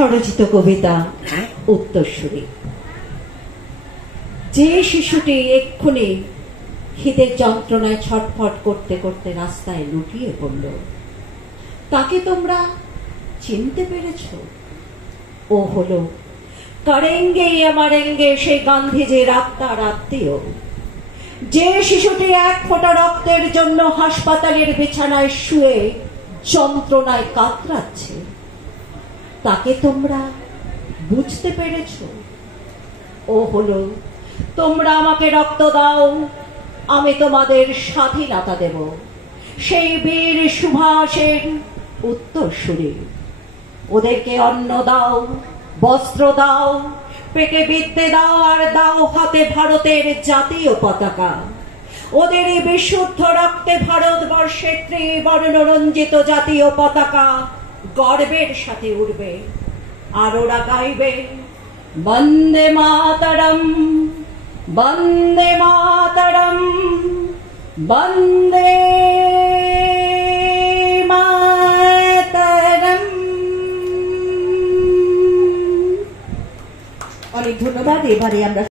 স্বরচিত কবিতা উত্তরসূরি। যে শিশুটি এক্ষুনি খিদের যন্ত্রণায় ছটফট করতে করতে রাস্তায় লুটিয়ে পড়ল, তাকে তোমরা চিনতে পেরেছ? ও হলো করেঙ্গে আমারেঙ্গে সেই গান্ধীজির আত্মার আত্মীয়। যে শিশুটি এক ফোঁটা রক্তের জন্য হাসপাতালের বিছানায় শুয়ে যন্ত্রণায় কাতরাচ্ছে, তাকে তোমরা বুঝতে পেরেছ? ও হলো তোমরা আমাকে রক্ত দাও, আমি তোমাদের স্বাধীনতা দেব, সেই বীর সুভাষের উত্তরসূরি। ওদেরকে অন্ন দাও, বস্ত্র দাও, পেটে বিদ্যে দাও, আর দাও হাতে ভারতের জাতীয় পতাকা। ওদের এই বিশুদ্ধ রক্তে ভারতবর্ষের ত্রিবর্ণরঞ্জিত জাতীয় পতাকা গর্বের সাথে উড়বে, আর ওরা গাইবে বন্দে মাতরম, বন্দে মাতরম, বন্দে মাতরম। অনেক ধন্যবাদ। এবারে আমরা